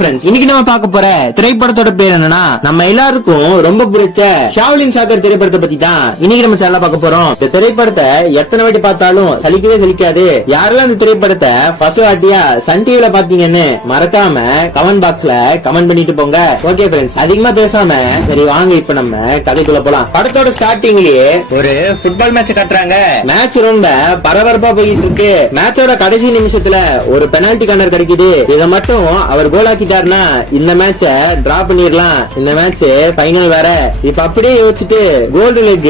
Friends, இன்னைக்கு நம்ம பார்க்க போற திரைப்படத்தோட பேர் என்னன்னா, நம்ம எல்லாருக்கும் ரொம்ப பிடிச்ச ஷாவ்லின் சாக்கர் திரைப்படத்தை பத்தி தான் இன்னைக்கு நம்ம சேனல்ல பார்க்க போறோம். இந்த திரைப்படத்தை எத்தனை வாட்டி பார்த்தாலும் சலிக்கவே சலிக்காது. யாரெல்லாம் இந்த திரைப்படத்தை ஃபர்ஸ்ட் வாட்டியா சன் டிவில பாத்தீங்கன்னு மறக்காம கமெண்ட் பாக்ஸ்ல கமெண்ட் பண்ணிட்டு போங்க. ஓகே ஃப்ரெண்ட்ஸ், அதிகமா பேசாம சரி வாங்க இப்ப நம்ம கதைக்குள்ள போலாம். படத்தோட ஸ்டார்டிங்லயே ஒரு ஃபுட்பால் மேட்ச் காட்டுறாங்க. மேட்ச் ரொம்ப பரபரப்பா போயிட்டு இருக்கு. மேட்சோட கடைசி நிமிஷத்துல ஒரு பெனால்டி கார்னர் கிடைக்குது. இதை மட்டும் அவர் கோல் ஆக்கிட்டாருன்னா இந்த மேட்ச டிரா பண்ணிடலாம். இந்த மேட்ச் ஃபைனல் வேற. இப்ப அப்படியே யோசிச்சுட்டு கோல்டு லெக்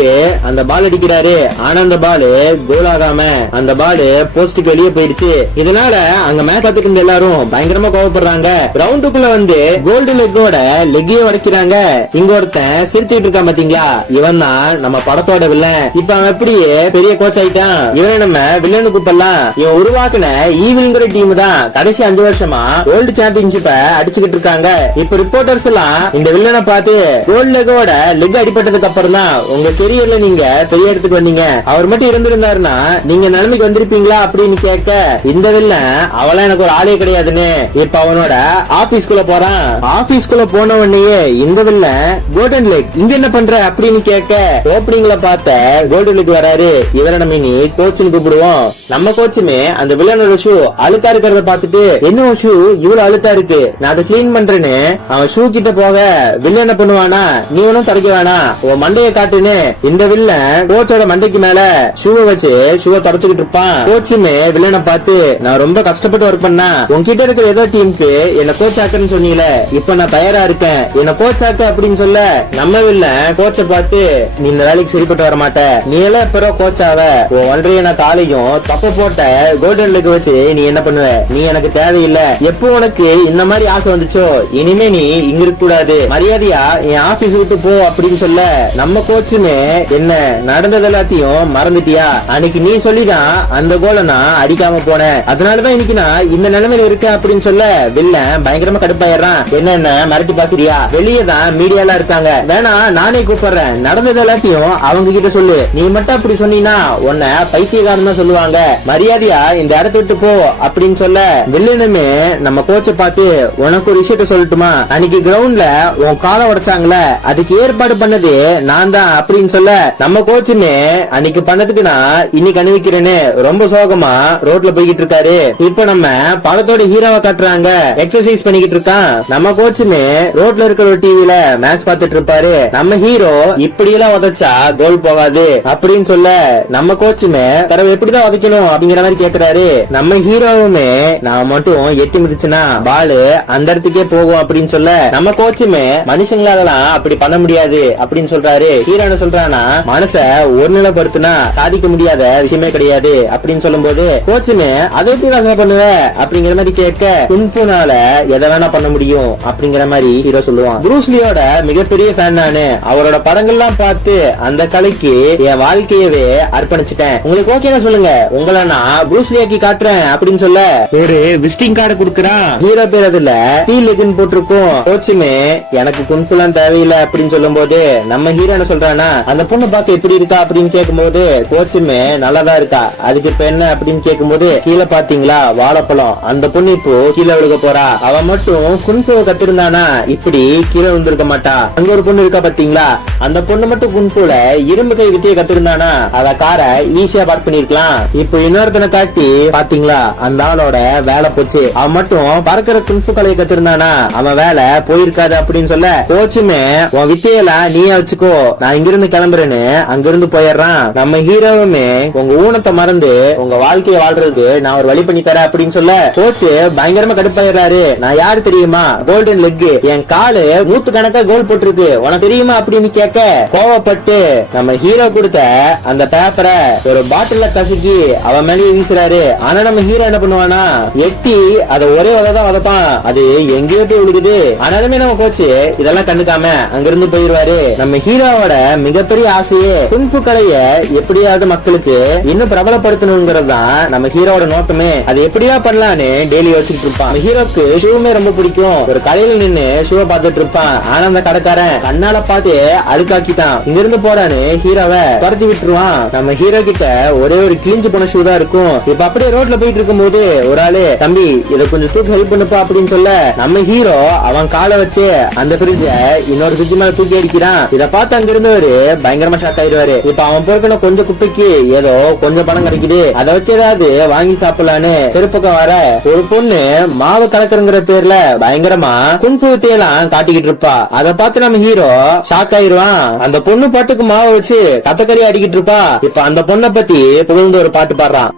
அந்த பால் அடிக்கிறாரு. ஆனா அந்த பால் கோல் ஆகாம அந்த பால் போஸ்டுக்கு வெளியே போயிடுச்சு. இதனால அங்க மேட்ச் பார்த்துட்டு இருந்த எல்லாரும் பயங்கரமா கோவப்படுறாங்க. கிரவுண்டுக்குள்ள வந்து கோல்டு லெக்கோட லெக்கையே உடைக்கிறாங்க. இங்க ஒருத்தன் சிரிச்சுட்டு இருக்கான் பாத்தீங்களா, இவன் தான் நம்ம படத்தோட வில்லன். இப்ப அவன் எப்படியே பெரிய கோச் ஆயிட்டான். இவனை நம்ம வில்லனு கூப்பிடலாம். இவன் உருவாக்குன ஈவில்ங்கிற டீம் தான் கடைசி 5 வருஷமா வேர்ல்டு சாம்பியன்ஷிப்ப அடிச்சுக்கிட்டு இருக்காங்க. இப்ப ரிப்போர்ட்டர்ஸ் எல்லாம் இந்த வில்லனை பார்த்து கோல்டு லெக்கோட லெக் அடிபட்டதுக்கு அப்புறம் தான் உங்க கெரியர்ல நீங்க பெரிய இடத்துக்கு வந்தீங்க, அவர் மட்டும் இருந்திருந்தாருன்னா நீங்க நிலைமைக்கு வந்திருப்பீங்களா அப்படின்னு கேட்க, இந்த வில்லன் அவளா எனக்கு ஒரு ஆளே கிடையாதுன்னு இப்ப அவனோட ஆபீஸ்குள்ள போறான். ஆபீஸ்குள்ள போன உடனே இந்த வில்லன் கோல்டன் லெக் இங்க என்ன பண்ற அப்படின்னு கேட்க, ஓப்பனிங்ல பார்த்த கோல்டன் லெக் வராரு. இவரை நம்ம இனி கோச்சுன்னு கூப்பிடுவோம். நம்ம கோச்சுமே அந்த வில்லனோட ஷூ அழுக்கா இருக்கிறத பார்த்துட்டு, என்ன ஷூ இவ்வளவு அழுக்கா இருக்கு, நான் அதை கிளீன் பண்றேன்னு அவன் ஷூ கிட்ட போக, வில்லன் என்ன பண்ணுவானா, நீ ஒன்னும் தொடக்க வேணாம், உன் மண்டைய காட்டுன்னு இந்த வில்லன் கோச்சோட மண்டைக்கு மேல ஷூவை வச்சு ஷூவை தொடச்சுக்கிட்டு இருப்பான். கோச்சுமே வில்லனை பார்த்து, நான் ரொம்ப கஷ்டப்பட்டு ஒர்க் பண்ணா, உன்கிட்ட இருக்கிற ஏதோ டீமுக்கு என்ன கோச் ஆக்குன்னு சொன்னீல, இப்ப நான் தயாரா இருக்கேன், என்ன கோச் ஆக்க அப்படின்னு சொல்ல, நம்ம வில்லன் கோச்சை பார்த்து, நீ இந்த வேலைக்கு சரிப்பட்டு வர மாட்ட, நீ எல்லாம் எப்போ கோச் ஆவ, உன் ஒன்றைய காலையும் தப்ப போட்ட கோல்டன் லெக் வச்சு நீ என்ன பண்ணுவ, நீ எனக்கு தேவையில்லை, எப்போ உனக்கு இந்த மாதிரி ஆசை வந்துச்சோ இனிமே நீ இங்க இருக்க கூடாது, மரியாதையா என் ஆபீஸ் விட்டு போ அப்படின்னு சொல்ல, நம்ம கோச்சுமே என்ன நடந்தது எல்லாத்தையும் மறந்துட்டியா, அன்னைக்கு நீ சொல்லிதான் அந்த கோலை நான் அடிக்காம போனேன், அதனாலதான் இன்னைக்கு நான் இந்த நிலைமையில இருக்கேன் அப்படின்னு சொல்ல, வில்லன் பயங்கரமா கடுப்பாயிடுறான். என்ன மிரட்டி பாக்குறியா, வெளியே தான் மீடியா எல்லாம் இருக்காங்க, வேணா நானே கூப்பிடுறேன், நடந்தது எல்லாத்தையும் அவங்க கிட்ட சொல்லு, நீ மட்டும் அப்படி சொன்னீங்கன்னா உன்னை பைத்தியக்காரன் தான் சொல்லுவாங்க, மரியாதையா இந்த இடத்த விட்டு போ அப்படின்னு சொல்ல, வில்லனுமே நம்ம கோச்சை பார்த்து, உனக்கு ஒரு விஷயத்த சொல்லட்டுமா, அன்னைக்கு கிரவுண்ட்ல உன் காலை உடைச்சாங்கள, அதுக்கு ஏற்பாடு பண்ணது நான் தான் அப்படின்னு சொல்ல, நம்ம கோச்சுமே அன்னைக்கு பண்ணதுக்கு நான் இன்னைக்கு அனுபவிக்கிறேன்னு ரொம்ப சோகமா ரோட்ல போய்கிட்டு இருக்காரு. இப்ப நம்ம படத்தோட ஹீரோவை காட்டுறாங்க, எக்ஸசைஸ் பண்ணிக்கிட்டு இருக்கான். நம்ம கோச்சுமே ரோட்ல இருக்கிற ஒரு டிவில மேட்ச் பார்த்துட்டு இருப்பாரு. நம்ம ஹீரோ இப்படி எல்லாம் உதைச்சா கோல் போகாது அப்படின்னு சொல்ல, நம்ம கோச்சுமே தடவை எப்படிதான் உதைக்கணும் அப்படிங்கிற மாதிரி கேக்குறாரு. நம்ம ஹீரோவுமே நான் மட்டும் எட்டி மிதிச்சுனா பாலு அந்த இடத்துக்கே போகும் அப்படின்னு சொல்ல, நம்ம கோச்சுமே மனுஷங்களாலாம் அப்படி பண்ண முடியாது அப்படின்னு சொல்றாரு. ஹீரோ என்ன சொல்றானா, மனச ஒருநிலைப்படுத்தினா சாதிக்க முடியாத விஷயமே கிடையாது அப்படின்னு சொல்லும் போது, கோச்சுமே அதை எப்படி நான் பண்ணுவ அப்படிங்கிற மாதிரி கேட்க, குன்ஃபுனால எதை வேணா பண்ண முடியும் அப்படிங்கிற மாதிரி ஹீரோ சொல்லுவான். ப்ரூஸ்லியோட மிகப்பெரிய ஃபேன் நானு, அவரோட படங்கள்லாம் பார்த்து அந்த கலைக்கு என் வாழ்க்கையவே அர்ப்பணிச்சுட்டேன், உங்களுக்கு ஓகேன்னு சொல்லுங்க, உங்களை நான் ப்ரூஸ்லியாக்கி காட்டுறேன் அப்படின்னு சொல்ல, ஒரு விசிட்டிங் கார்டு கொடுக்கறான். ஹீரோ பேர் அதுல டீ லெக்னு போட்டிருக்கும். கோச்சுமே எனக்கு குன்ஃபுலாம் தேவையில்லை அப்படின்னு சொல்லும் போது, நம்ம ஹீரோ என்ன சொல்றானா, அந்த பொண்ணு பார்க்க எப்படி இருக்கா அப்படின்னு கேட்கும் போது, கோச்சுமே நல்லாதான் இருக்கா, அதுக்கு இப்ப என்ன அப்படின்னு கேட்கும் போது, கீழே பாத்தீங்களா வாழைப்பழம், அந்த பொண்ணு இப்போ கீழே விழுக போறா, அவன் மட்டும் குன்ஃபுவை கத்திருந்தானா இப்படி கீழே விழுந்திருக்க மாட்டா, அங்க ஒரு பொண்ணு இருக்கா பாத்தீங்களா, அந்த பொண்ணு மட்டும் குன்ஃபுல இரும்பு கை வித்தியை கத்திருந்தானா அத காரை ஈஸியா பார்க் பண்ணிருக்கலாம். இப்போ இன்னொருத்தனை காட்டி பாத்தீங்களா அந்த ஆளோட வேலை போச்சு, அவன் மட்டும் பறக்கிற குன்ஃபு கலையை கத்திருந்தானா அவன் வேலை போயிருக்காது அப்படின்னு சொல்ல, கோச்சுமே உன் வித்தையெல்லாம் நீயா வச்சுக்கோ, நான் இங்கிருந்து கிளம்புறேன்னு அங்கிருந்து போயிடுறான். நம்ம ஹீரோவுமே உங்க ஊனத்தை மறந்து உங்க வாழ்க்கையை வாழ்றதுக்கு நான் ஒரு வழி பண்ணி தரேன் அப்படின்னு சொல்ல, கோச்சு பயங்கரமா கடுப்பாயிடுறாரு. நான் யாரு தெரியுமா, கோல்டன் லெக், என் காலு 100 கணக்கா கோல் போட்டிருக்கு, உனக்கு தெரியுமா அப்படின்னு கேட்க, கோவப்பட்டு நம்ம ஹீரோ கொடுத்த அந்த பேப்பரை ஒரு பாட்டில கசக்கி அவன் மேலேயே வீசுறாரு. ஆனா நம்ம ஹீரோ என்ன பண்ணுவானா, எட்டி அதை ஒரே வததான் வதப்பான், அது எங்கேயோ போய் விழுகுது. ஆனாலுமே நம்ம கோச்சு இதெல்லாம் கண்டுக்காம அங்கிருந்து போயிருவாரு. நம்ம ஹீரோவோட மிகப்பெரிய ஆசையே குன்ஃபு கலைய எப்படியாவது மக்களுக்கு இன்னும் பிரபலப்படுத்தணுங்கிறது தான் நம்ம ஹீரோவோட நோக்கமே. அது எப்படியா பண்ணலான்னு டெய்லி யோசிச்சுட்டு இருப்பான். ஹீரோக்கு ஷூவுமே ரொம்ப பிடிக்கும். ஒரு கடையில நின்னு ஷூவை பார்த்துட்டு இருப்பான். ஆனா அந்த கடைக்காரன் கண்ணால பார்த்து அழுக்காக்கிட்டான். இங்க இருந்து போறான்னு ஹீரோவை துரத்தி விட்டுருவான். நம்ம ஹீரோ கிட்ட ஒரே ஒரு கிழிஞ்சு போன ஷூ தான் இருக்கும். இப்ப அப்படியே ரோட்ல போயிட்டு இருக்கும் போது ஒரு ஆளு, தம்பி இதை கொஞ்சம் தூக்க ஹெல்ப் பண்ணுப்பா அப்படின்னு சொல்ல, சொல்ல நம்ம ஹீரோ அவன் காலை வச்சு அந்த ஃப்ரிட்ஜ இன்னொரு ஃப்ரிட்ஜ் மேல தூக்கி அடிக்கிறான். இத பார்த்து அங்க இருந்தவரு பயங்கரமா ஷாக் ஆயிடுவாரு. இப்ப அவன் பொறுக்கின கொஞ்சம் குப்பைக்கு ஏதோ கொஞ்சம் பணம் கிடைக்குது, அதை வச்சு ஏதாவது வாங்கி சாப்பிடலான்னு தெருப்பக்கம் வர ஒரு பொண்ணு மாவு கலக்குறங்கிற பேர்ல பயங்கரமா குன்ஃபு வித்தையெல்லாம் காட்டிக்கிட்டு இருப்பா. அதை பார்த்து நம்ம ஹீரோ ஷாக் ஆயிருவான். அந்த பொண்ணு பாட்டுக்கு மாவை வச்சு கத்தக்கறி அடிக்கிட்டு இருப்பா. இப்ப அந்த பொண்ணை பத்தி புகழ்ந்து ஒரு பாட்டு பாடுறான்.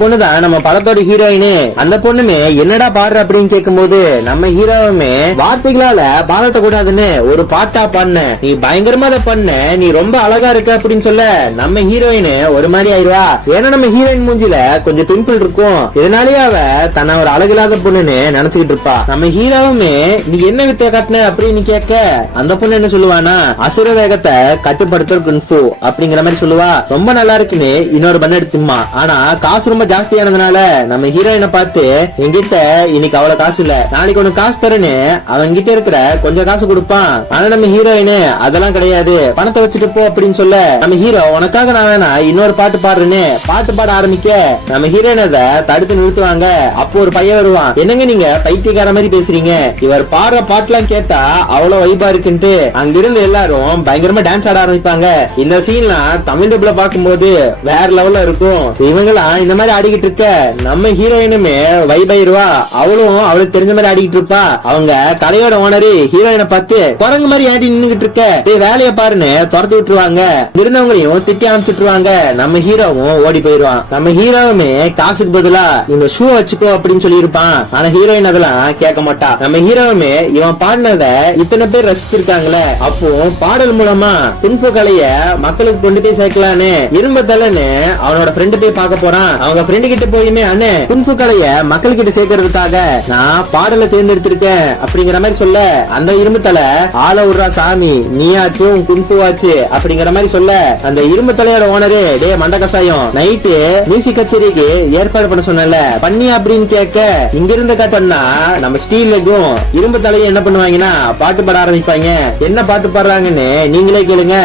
பொண்ணுதான் நம்ம படத்தோட ஹீரோயின். அந்த பொண்ணுமே என்னடா பாடுற அப்படின்னு கேட்கும் போது நம்ம ஹீரோவுமே வார்த்தைகளால பாராட்ட கூடாதுன்னு ஒரு பாட்டா பண்ண, நீ பயங்கரமா அதை பண்ண, நீ ரொம்ப அழகா இருக்க அப்படின்னு சொல்ல நம்ம ஹீரோயின் ஒரு மாதிரி ஆயிடுவா. ஏன்னா நம்ம ஹீரோயின் மூஞ்சில கொஞ்சம் பிம்பிள் இருக்கும். இதனாலேயே அவ தன்னை ஒரு அழகில்லாத பொண்ணுன்னு நினைச்சுக்கிட்டு இருப்பா. நம்ம ஹீரோவுமே நீ என்ன வித்த காட்டின அப்படின்னு கேட்க அந்த பொண்ணு என்ன சொல்லுவானா, அசுர வேகத்தை கட்டுப்படுத்துற குன்ஃபு அப்படிங்கிற மாதிரி சொல்லுவா. ரொம்ப நல்லா இருக்குன்னு இன்னொரு பண்ண எடுத்துமா. ஆனா காசு ரொம்ப ஜாஸ்தியானதுனால நம்ம ஹீரோயினை பார்த்து என்கிட்ட இன்னைக்கு அவ்வளவு காசு இல்ல, நாளைக்கு ஒண்ணு காசு தரேன்னு அவன் கிட்ட இருக்கிற கொஞ்சம் காசு கொடுப்பான். ஆனா நம்ம ஹீரோயின் அதெல்லாம் கிடையாது, பணத்தை வச்சுட்டு போ அப்படின்னு சொல்ல நம்ம ஹீரோ உனக்காக நான் வேணா இன்னொரு பாட்டு பாடுறேன்னு பாட்டு பாட ஆரம்பிக்க நம்ம ஹீரோயின் அதை தடுத்து நிறுத்துவாங்க. அப்போ ஒரு பையன் வருவான். என்னங்க நீங்க பைத்தியக்கார மாதிரி பேசுறீங்க, இவர் பாடுற பாட்டுலாம் கேட்டா அவ்வளவு வைபா இருக்குன்ட்டு அங்கிருந்து எல்லாரும் பயங்கரமா டான்ஸ் ஆட ஆரம்பிப்பாங்க. இந்த சீன்லாம் தமிழ் டப்ல பாக்கும்போது வேற லெவல்ல இருக்கும். இவங்கெல்லாம் இந்த மாதிரி ஆடிக்கிட்டு இருக்க நம்ம ஹீரோயினுமே வைபாயிருவா. அவளும் அவளுக்கு தெரிஞ்ச மாதிரி ஆடிக்கிட்டு இருப்பா. அவங்க கடையோட ஓனரு ஹீரோயினை பார்த்து குரங்கு மாதிரி ஆடி நின்னுகிட்டு இருக்க, வேலையை பாருன்னு துரத்தி விட்டுருவாங்க. இருந்தவங்களையும் திட்டி அனுப்பிச்சுட்டுருவாங்க. நம்ம ஹீரோவும் ஓடி போயிருவான். நம்ம ஹீரோவுமே காசுக்கு பதிலா இந்த ஷூ வச்சுக்கோ அப்படின்னு சொல்லி இருப்பான். ஆனா ஹீரோயின் அதெல்லாம் கேட்க மாட்டா. நம்ம ஹீரோவுமே இவன் பாடினத இத்தனை பேர் ரசிச்சிருக்காங்களே, அப்போ பாடல் மூலமா குன்ஃபு கலைய மக்களுக்கு கொண்டு போய் சேர்க்கலான்னு இரும்ப தலைன்னு அவனோட ஃப்ரெண்டு போய் பார்க்க போறான். அவங்க ஃப்ரெண்டு கிட்ட போயுமே அண்ணே குன்ஃபு கலைய மக்கள் கிட்ட சேர்க்கறதுக்காக நான் பாடலை தேர்ந்தெடுத்திருக்கேன் அப்படிங்கிற மாதிரி சொல்ல அந்த இரும்பு தலை ஆள விடுறா சாமி, நீயாச்சு உன் குன்ஃபு ஆச்சு அப்படிங்கிற மாதிரி சொல்ல அந்த இரும்பு தலையோட ஓனரு டே மண்ட கசாயம் நைட்டு மியூசிக் கச்சேரிக்கு ஏற்பாடு பண்ண சொன்னல பண்ணி அப்படின்னு கேட்க இங்க இருந்து கட் பண்ணா நம்ம ஸ்டீலுக்கும் இரும்பு தலையும் என்ன பண்ணுவாங்கன்னா பாட்டு பாட ஆரம்பிப்பாங்க. என்ன பாட்டு பாடுறாங்கன்னு நீங்களே கேளுங்க.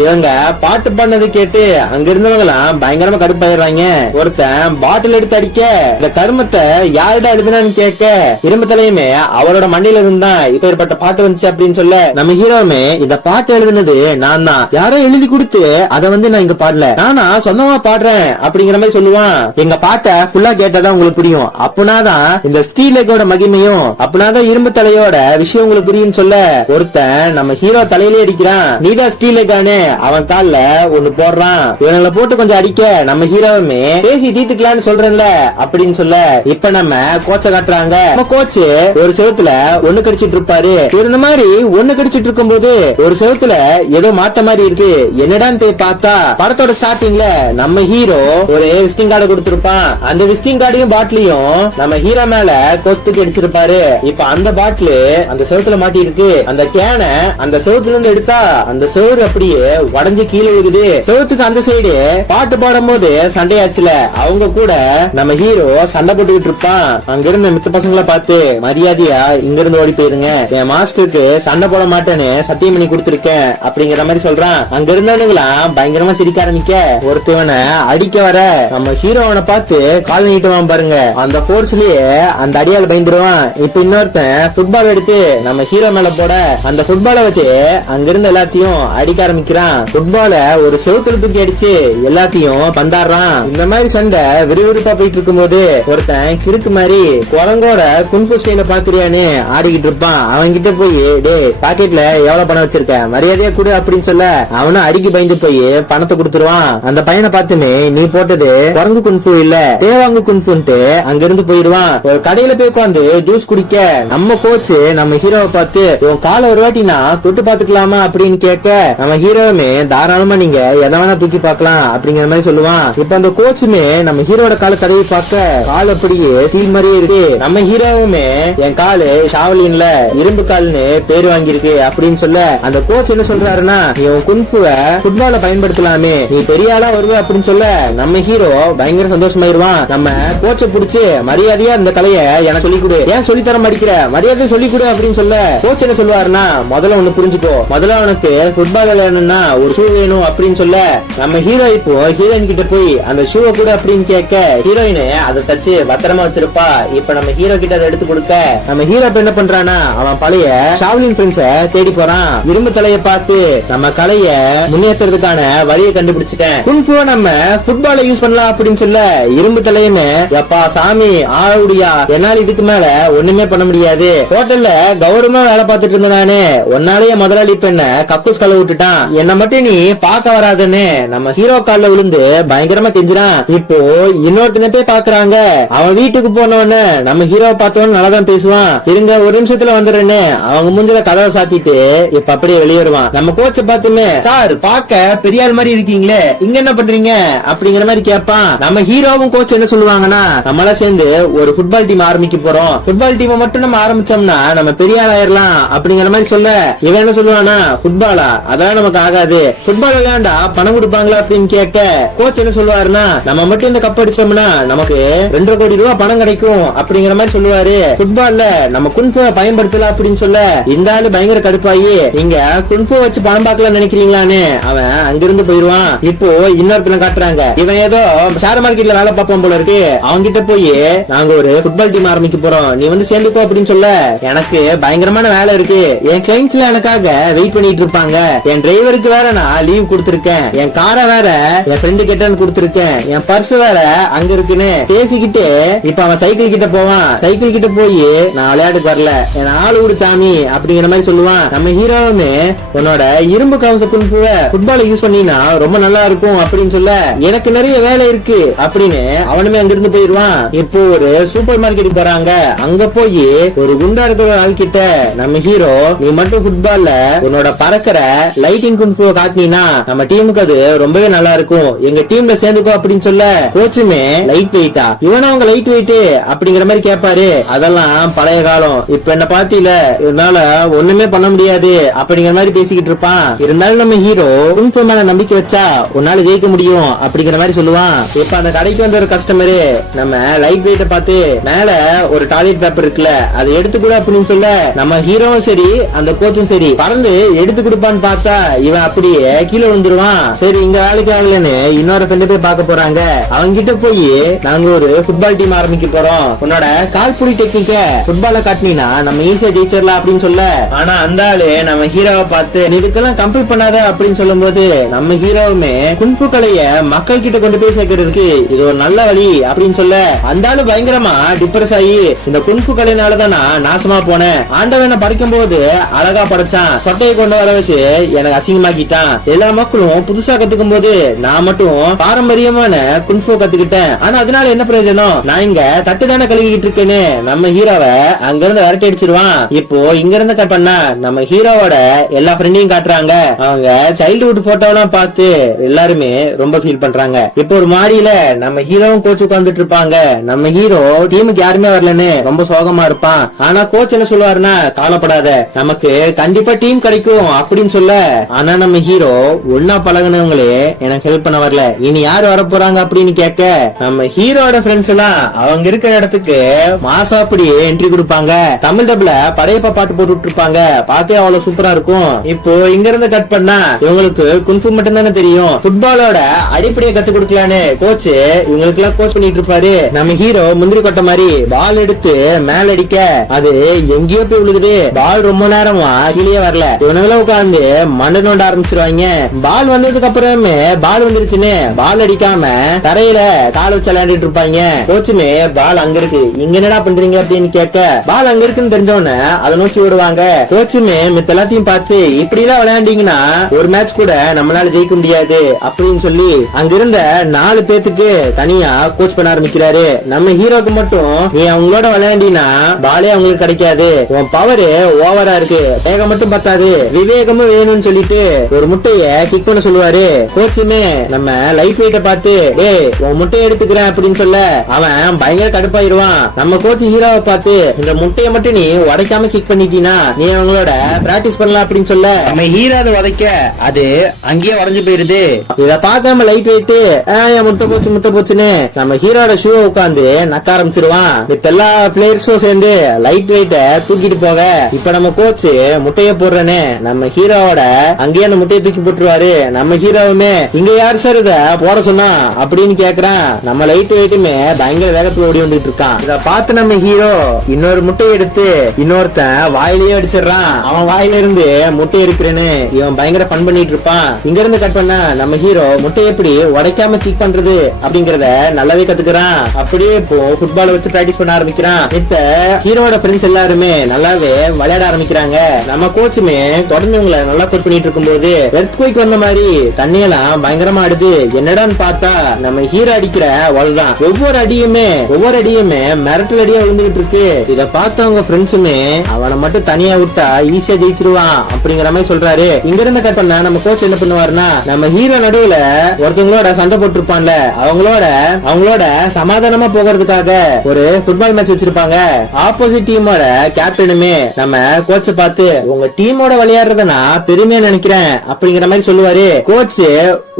இவங்க பாட்டு பண்ணது கேட்டு அங்க இருந்தவங்கலாம் பயங்கரமா கடுப்பாயிடுறாங்க. ஒருத்தன் பாட்டில் எடுத்து அடிக்க இந்த கருமத்தை யாருடா எழுதுனான்னு கேட்க இரும்பு தலையுமே அவரோட மண்ணில இருந்தா இப்ப ஏற்பட்ட பாட்டு வந்துச்சு அப்படின்னு சொல்ல நம்ம ஹீரோவுமே இந்த பாட்டு எழுதுனது நான் தான், யாரோ எழுதி கொடுத்து அதை நான் இங்க பாடல, நானா சொந்தமா பாடுறேன் அப்படிங்கிற மாதிரி சொல்லுவான். எங்க பாட்டை ஃபுல்லா கேட்டாதான் உங்களுக்கு புரியும், அப்படின்னாதான் இந்த ஸ்டீலோட மகிமையும் அப்படின்னாதான் இரும்பு தலையோட விஷயம் உங்களுக்கு புரியும் சொல்ல ஒருத்தன் நம்ம ஹீரோ தலையிலே அடிக்கிறான். நீதான் ஸ்டீலுக்கானே அவன் கால்ல ஒண்ணு போடுறான். இவங்களை போட்டு கொஞ்சம் அடிக்க நம்ம ஹீரோவுமே பேசி தீர்த்துக்கலான்னு சொல்றேன்ல அப்படின்னு சொல்ல இப்ப நம்ம கோச்ச காட்டுறாங்க. நம்ம கோச்சு ஒரு செவத்துல ஒண்ணு கடிச்சிட்டு இருப்பாரு. இந்த மாதிரி ஒண்ணு கடிச்சிட்டு இருக்கும் போது ஒரு செவத்துல ஏதோ மாட்ட மாதிரி இருக்கு, என்னடான்னு போய் பார்த்தா படத்தோட ஸ்டார்டிங்ல நம்ம ஹீரோ ஒரு விசிட்டிங் கார்டு கொடுத்திருப்பான். அந்த விசிட்டிங் கார்டையும் பாட்டிலையும் நம்ம ஹீரோ மேல கொத்துக்கு அடிச்சிருப்பாரு. இப்ப அந்த பாட்டிலு அந்த செவத்துல மாட்டி இருக்கு. அந்த கேனை அந்த செவத்துல இருந்து எடுத்தா அந்த செவரு அப்படியே உடஞ்சு கீழே விழுகுது. செவத்துக்கு அந்த சைடு பாட்டு பாடும் போது சண்டையாச்சுல அவங்க கூட நம்ம ஹீரோ சண்டை போட்டுக்கிட்டு இருப்பான். அங்க இருந்த மித்த பசங்களை பார்த்து மரியாதையா இங்க இருந்து ஓடி போயிருங்க, என் மாஸ்டருக்கு சண்டை போட மாட்டேன்னு சத்தியம் பண்ணி கொடுத்திருக்கேன் அப்படிங்கிற மாதிரி சொல்றான். அங்க இருந்தவங்களாம் பயங்கரமா சிரிக்க ஆரம்பிக்க ஒருத்தவனை அடிக்க வர நம்ம ஹீரோவனை பார்த்து கால் நீட்டுவான் பாருங்க. அந்த போர்ஸ்லயே அந்த அடியால் பயந்துருவான். இப்ப இன்னொருத்தன் ஃபுட்பால் எடுத்து நம்ம ஹீரோ மேல போட அந்த ஃபுட்பாலை வச்சு அங்க இருந்த எல்லாத்தையும் அடிக்க ஆரம்பிக்கிறான். ஃபுட்பால ஒரு செவுத்துல தூக்கி அடிச்சு எல்லாத்தையும் பந்தாடுறான். இந்த மாதிரி சண்டை விறுவிறுப்பா போயிட்டு இருக்கும் போது ஒருத்தன் கிறுக்கு மாதிரி குரங்கோட குன்ஃபு ஸ்டைல பாக்குறியான்னு ஆடிக்கிட்டு இருப்பான். அவன் கிட்ட போய் டே பாக்கெட்ல எவ்வளவு பணம் வச்சிருக்க, மரியாதையா கொடு அப்படின்னு சொல்ல அவனும் அடிக்கி பயந்து போய் பணத்தை கொடுத்துருவான். அந்த பையனை பார்த்துமே நீ போட்டது குரங்கு குன்ஃபு இல்ல தேவாங்கு குன்ஃபுன்ட்டு அங்க இருந்து போயிடுவான். ஒரு கடையில போய் உட்காந்து ஜூஸ் குடிக்க நம்ம கோச்சு நம்ம ஹீரோவை பார்த்து உன் காலை ஒரு வாட்டி நான் தொட்டு பாத்துக்கலாமா அப்படின்னு கேட்க நம்ம ஹீரோ ஹீரோவுமே தாராளமா நீங்க எதை வேணா தூக்கி பார்க்கலாம் அப்படிங்கிற மாதிரி சொல்லுவான். இப்ப அந்த கோச்சுமே நம்ம ஹீரோட கால கடையை பார்க்க கால் அப்படியே சீல் மாதிரியே இருக்கு. நம்ம ஹீரோவுமே என் காலு ஷாவலின்ல இரும்பு கால்னு பேர் வாங்கியிருக்கு அப்படின்னு சொல்ல அந்த கோச் என்ன சொல்றாருன்னா, நீ உன் குன்ஃபுவ ஃபுட்பால பயன்படுத்தலாமே, நீ பெரிய ஆளா வருவ அப்படின்னு சொல்ல நம்ம ஹீரோ பயங்கர சந்தோஷமாயிருவான். நம்ம கோச்சை புடிச்சு மரியாதையா இந்த கலைய எனக்கு சொல்லி கொடு, ஏன் சொல்லி தர மாட்டேங்கிற, மரியாதை சொல்லி கொடு அப்படின்னு சொல்ல கோச் என்ன சொல்லுவாருன்னா, முதல்ல ஒண்ணு புரிஞ்சுக்கோ, முதல்ல உனக்கு ஃபுட்பால் விளையாடணும்னா ஒரு ஷூ வேணும் அப்படின்னு சொல்ல நம்ம ஹீரோ இப்போ ஹீரோயின் கிட்ட போய் அந்த ஷூவை கூட அப்படின்னு கேட்க ஹீரோயின் அதை தச்சு பத்திரமா வச்சிருப்பா. இப்ப நம்ம ஹீரோ கிட்ட அதை எடுத்து கொடுக்க நம்ம ஹீரோ என்ன பண்றானா, அவன் பழைய ஷாவ்லின் ஃப்ரெண்ட்ஸ தேடி போறான். இரும்பு தலையை பார்த்து நம்ம கலைய முன்னேற்றத்துக்கான வழியை கண்டுபிடிச்சிட்டேன், குன்ஃபுவ நம்ம ஃபுட்பால யூஸ் பண்ணலாம் அப்படின்னு சொல்ல இரும்பு தலைன்னு, எப்பா சாமி ஆவுடியா, என்னால இதுக்கு மேல ஒண்ணுமே பண்ண முடியாது, ஹோட்டல்ல கௌரவமா வேலை பார்த்துட்டு இருந்தானே, ஒன்னாலேயே முதலாளி பெண்ண கக்கூஸ் கலை விட்டுட்டான், என்ன மட்டும் நீ பார்க்க வராதுன்னு நம்ம ஹீரோ கால்ல விழுந்து பயங்கரமா கெஞ்சுறான். இப்போ இன்னொருத்தனை போய் பாக்குறாங்க. அவன் வீட்டுக்கு போனவன நம்ம ஹீரோவை பார்த்தவன நல்லாதான் பேசுவான், இருங்க ஒரு நிமிஷத்துல வந்துடுறேன்னு அவங்க மூஞ்சில கதவை சாத்திட்டு இப்ப அப்படியே வெளியேறுவான். நம்ம கோச்ச பார்த்துமே, சார் பாக்க பெரிய ஆள் மாதிரி இருக்கீங்களே, இங்க என்ன பண்றீங்க அப்படிங்கிற மாதிரி கேட்பான். நம்ம ஹீரோவும் கோச் என்ன சொல்லுவாங்கன்னா, நம்மளா சேர்ந்து ஒரு ஃபுட்பால் டீம் ஆரம்பிக்க போறோம், ஃபுட்பால் டீம் மட்டும் நம்ம ஆரம்பிச்சோம்னா நம்ம பெரிய ஆள் ஆயிரலாம் அப்படிங்கிற மாதிரி சொல்ல இவன் என்ன சொல்லுவானா, ஃபுட்பாலா அதான் நமக்கு ஆகாது, ஃபுட்பால் விளையாண்டா பணம் கொடுப்பாங்களா அப்படின்னு கேட்க கோச் என்ன சொல்லுவாருன்னா, நம்ம மட்டும் இந்த கப் அடிச்சோம்னா நமக்கு 2.5 கோடி ரூபாய் பணம் கிடைக்கும் அப்படிங்கிற மாதிரி சொல்லுவாரு. ஃபுட்பால்ல நம்ம குன்ஃபுவை பயன்படுத்தலாம் அப்படின்னு சொல்ல இந்த ஆளு பயங்கர கடுப்பாயி, நீங்க குன்ஃபு வச்சு பணம் பார்க்கலாம் நினைக்கிறீங்களான்னு அவன் அங்கிருந்து போயிருவான். இப்போ இன்னொருத்தனை காட்டுறாங்க. இவன் ஏதோ ஷேர் மார்க்கெட்ல வேலை பார்ப்போம் போல இருக்கு. அவங்க கிட்ட போய் நாங்க ஒரு ஃபுட்பால் டீம் ஆரம்பிக்க போறோம், நீ வந்து சேர்ந்துக்கோ அப்படின்னு சொல்ல எனக்கு பயங்கரமான வேலை இருக்கு, என் கிளைண்ட்ஸ்ல எனக்காக வெயிட் பண்ணிட்டு இருப்பாங்க, என் டிரைவருக்கு வேற நான் லீவ் கொடுத்திருக்கேன், என் காரை வேற என் ஃப்ரெண்டு கிட்டன்னு கொடுத்திருக்கேன், என் பர்ஸ் வேற அங்க இருக்குன்னு பேசிக்கிட்டு இப்ப அவன் சைக்கிள் கிட்ட போவான். சைக்கிள் கிட்ட போய் நான் விளையாட்டுக்கு வரல, என் ஆளு ஊடு சாமி அப்படிங்கிற மாதிரி சொல்லுவான். நம்ம ஹீரோவுமே உன்னோட இரும்பு கவச குன்ஃபுவ ஃபுட்பால யூஸ் பண்ணினா ரொம்ப நல்லா இருக்கும் அப்படின்னு சொல்ல எனக்கு நிறைய வேலை இருக்கு அப்படின்னு அவனுமே அங்கிருந்து போயிருவான். இப்போ ஒரு சூப்பர் மார்க்கெட்டுக்கு போறாங்க. அங்க போய் ஒரு குண்டா இருக்கிற ஆள் கிட்ட நம்ம ஹீரோ, நீ மட்டும் ஃபுட்பால்ல உன்னோட பறக்கிற லைட்டிங் குன்ஃபுவ காட்டினா நம்ம டீமுக்கு அது ரொம்பவே நல்லா இருக்கும், எங்க டீம்ல சேர்ந்துக்கோ அப்படின்னு சொல்ல கோச்சுமே லைட் வெயிட்டா, இவனும் அவங்க லைட் வெயிட் அப்படிங்கிற மாதிரி கேட்பாரு. அதெல்லாம் பழைய காலம், இப்ப என்ன பாத்தீல இதனால ஒண்ணுமே பண்ண முடியாது அப்படிங்கிற மாதிரி பேசிக்கிட்டு இருப்பான். இருந்தாலும் நம்ம ஹீரோ குன்ஃபு மேல நம்பிக்கை வச்சா உன்னால ஜெயிக்க முடியும் அப்படிங்கிற மாதிரி சொல்லுவான். இப்ப அந்த கடைக்கு வந்த ஒரு கஸ்டமரு நம்ம லைட் வெயிட்ட பார்த்து மேல ஒரு டாய்லெட் பேப்பர் இருக்குல்ல அதை எடுத்து கொடு அப்படின்னு சொல்ல நம்ம ஹீரோவும் சரி அந்த கோச்சும் சரி பறந்து எடுத்து கொடுப்பான்னு பார்த்தா இவன் அப்படியே கீழே விழுந்துருவான். சரி இங்க வேலைக்கு ஆகலன்னு இன்னொரு ஃப்ரெண்ட் போய் பார்க்க போறாங்க. அவங்க கிட்ட போய் நாங்க ஒரு ஃபுட்பால் டீம் ஆரம்பிக்க போறோம், உன்னோட கால்புடி டெக்னிக்க ஃபுட்பால காட்டினா நம்ம ஈஸியா ஜெயிச்சிடலாம் அப்படின்னு சொல்ல ஆனா அந்த ஆளு நம்ம ஹீரோவை பார்த்து நீ இதுக்கெல்லாம் கம்ப்ளீட் பண்ணாத அப்படின்னு சொல்லும் போது நம்ம ஹீரோவுமே குன்ஃபு கலைய மக்கள் கிட்ட கொண்டு போய் சேர்க்கறதுக்கு இது ஒரு நல்ல வழி அப்படின்னு சொல்ல அந்த ஆளு பயங்கரமா டிப்ரெஸ் ஆகி இந்த குன்ஃபு கலையினாலதான் நான் நாசமா போனேன், ஆண்டவனை படைக்கும் போது அழகா படைச்சான், சொட்டையை கொண்டு வர வச்சு எனக்கு அசிங்கமாக்கிட்டான், எல்லா மக்களும் புதுசா கத்துக்கும் போது நான் மட்டும் பாரம்பரியமான குன்ஃபு கத்துக்கிட்டேன், ஆனா அதனால என்ன பிரயோஜனம், நான் இங்க தட்டு தானே கழுவிக்கிட்டு இருக்கேன்னு நம்ம ஹீரோவை அங்க இருந்து விரட்டி அடிச்சிருவான். இப்போ இங்க இருந்து கட் பண்ணா நம்ம ஹீரோவோட எல்லா ஃப்ரெண்டையும் காட்டுறாங்க. அவங்க சைல்ட்ஹுட் போட்டோலாம் பார்த்து எல்லாருமே ரொம்ப ஃபீல் பண்றாங்க. இப்போ ஒரு மாடியில நம்ம ஹீரோவும் கோச் உட்கார்ந்துட்டு இருப்பாங்க. நம்ம ஹீரோ டீமுக்கு யாருமே வரலன்னு ரொம்ப சோகமா இருப்பான். ஆனா கோச் என்ன சொல்லுவாருன்னா, கவலைப்படாத நமக்கு கண்டிப்பா டீம் கிடைக்கும் அப்படின்னு சொல்ல ஆனா நம்ம ஹீரோ ஒன்னா பழகினவங்களே எனக்கு ஹெல்ப் பண்ண வரல, இனி யாரு வர போறாங்க அப்படின்னு கேட்க நம்ம ஹீரோட ஃப்ரெண்ட்ஸ் எல்லாம் அவங்க இருக்கிற இடத்துக்கு மாசம் அப்படியே என்ட்ரி கொடுப்பாங்க. தமிழ் டப்ல படையப்பா பாட்டு போட்டு இருப்பாங்க, பார்த்தே அவ்வளவு சூப்பரா இருக்கும். இப்போ இங்க இருந்து கட் பண்ணா இவங்களுக்கு குன்ஃபு மட்டும் தானே தெரியும், ஃபுட்பாலோட அடிப்படையை கத்து கொடுக்கலான்னு கோச் இவங்களுக்கு எல்லாம் கோச் பண்ணிட்டு இருப்பாரு. நம்ம ஹீரோ முந்திரி கொட்டை மாதிரி பால் எடுத்து மேல அடிக்க அது எங்கேயோ போய் விழுகுது, பால் ரொம்ப நேரமா கீழே வரல, இவனுங்களும் உட்கார்ந்து மண்ணு நோண்ட ஆரம்பிச்சிருவாங்க. பால் வந்ததுக்கு அப்புறமே பால் வந்துருச்சுன்னு பால் அடிக்காம தரையில கால் வச்சு விளையாண்டுட்டு இருப்பாங்க. கோச்சுமே பால் அங்க இருக்கு, இங்க என்னடா பண்றீங்க அப்படின்னு கேட்க பால் அங்க இருக்குன்னு தெரிஞ்சவன அதை நோக்கி விடுவாங்க. கோச்சுமே மித்த எல்லாத்தையும் பார்த்து இப்படி எல்லாம் விளையாண்டீங்கன்னா ஒரு மேட்ச் கூட நம்மளால ஜெயிக்க முடியாது அப்படின்னு சொல்லி அங்க இருந்த 4 பேத்துக்கு தனியா கோச் பண்ண ஆரம்பிக்கிறாரு. நம்ம ஹீரோக்கு மட்டும் நீ அவங்களோட விளையாண்டினா பாலே அவங்களுக்கு கிடைக்காது, உன் பவர் ஓவரா இருக்கு, வேகம் மட்டும் பத்தாது விவேகமும் வேணும்னு சொல்லிட்டு ஒரு முட்டைய கிக் பண்ண சொல்லுவாரு. கோச்சுமே நம்ம லைட் வெயிட்ட பார்த்து டேய் உன் முட்டையை எடுத்துக்கிறேன் அப்படின்னு சொல்ல அவன் பயங்கர கடுப்பாயிருவான். நம்ம கோச் ஹீரோவை பார்த்து இந்த முட்டையை மட்டும் நீ உடைக்காம கிக் பண்ணிட்டீனா நீ அவங்களோட பிராக்டிஸ் பண்ணலாம் அப்படின்னு சொல்ல நம்ம ஹீரோ அதை உதைக்க அது அங்கேயே உடஞ்சு போயிருது. இத பார்க்காம லைட் வெயிட்டு முட்டை போச்சுன்னு நம்ம ஹீரோட ஷூ உட்காந்து நக்க ஆரம்பிச்சிருவான். இப்ப எல்லா பிளேயர்ஸும் சேர்ந்து லைட் வெயிட்ட தூக்கிட்டு போக இப்ப நம்ம கோச் முட்டைய போடுறேன்னு நம்ம ஹீரோவோட அங்கேயே அந்த முட்டையை தூக்கி போட்டுருவாரு. நம்ம ஹீரோவுமே இங்க யார் சார் இத போட சொன்னா அப்படின்னு கேக்குறான். நம்ம லைட் வெயிட்டுமே பயங்கர வேகத்துல ஓடி வந்துட்டு இருக்கான். இத பார்த்து நம்ம ஹீரோ இன்னொரு முட்டையை எடுத்து இன்னொருத்தன் வாயிலேயே அடிச்சிடறான். அவன் வாயில இருந்து முட்டை இருக்கிறேன்னு இவன் பயங்கர ஃபன் பண்ணிட்டு இருப்பான். இங்க இருந்து கட் பண்ண நம்ம ஹீரோ முட்டையை எப்படி உடைக்காம கிக் பண்றது அப்படிங்கறத நல்லாவே கத்துக்கிறான். அப்படியே இப்போ ஃபுட்பால் வச்சு பிராக்டிஸ் பண்ண ஆரம்பிக்கிறான். இப்ப ஹீரோட ஃப்ரெண்ட்ஸ் எல்லாருமே நல்லாவே விளையாட ஆரம்பிக்கிறாங்க. நம்ம கோச்சுமே தொடர்ந்து இவங்களை நல்லா கோச் பண்ணிட்டு இருக்கும்போது எர்த்குவேக் வந்த மாதிரி தண்ணியெல்லாம் பயங்கரமா ஆடுது. என்னடான்னு பார்த்தா நம்ம ஹீரோ அடிக்கிற வல்தான். ஒவ்வொரு அடியுமே மிரட்டல் அடியா விழுந்துகிட்டு இருக்கு. இத பார்த்தவங்க ஃப்ரெண்ட்ஸுமே அவனை மட்டும் தனியா விட்டா ஈஸியா ஜெயிச்சிருவான் அப்படிங்கிற மாதிரி சொல்றாரு. இங்க இருந்து கட் பண்ண நம்ம கோச் என்ன பண்ணுவாருன்னா நம்ம ஹீரோ நடுவுல ஒருத்தவங்களோட சண்டை போட்டிருப்பான்ல அவங்களோட சமாதானமா போகிறதுக்காக ஒரு ஃபுட்பால் மேட்ச் வச்சிருப்பாங்க. ஆப்போசிட் டீமோட கேப்டனுமே நம்ம கோச்ச பார்த்து உங்க டீமோட விளையாடுறத நான் பெருமையா நினைக்கிறேன் அப்படிங்கிற மாதிரி சொல்லுவாரு. கோச்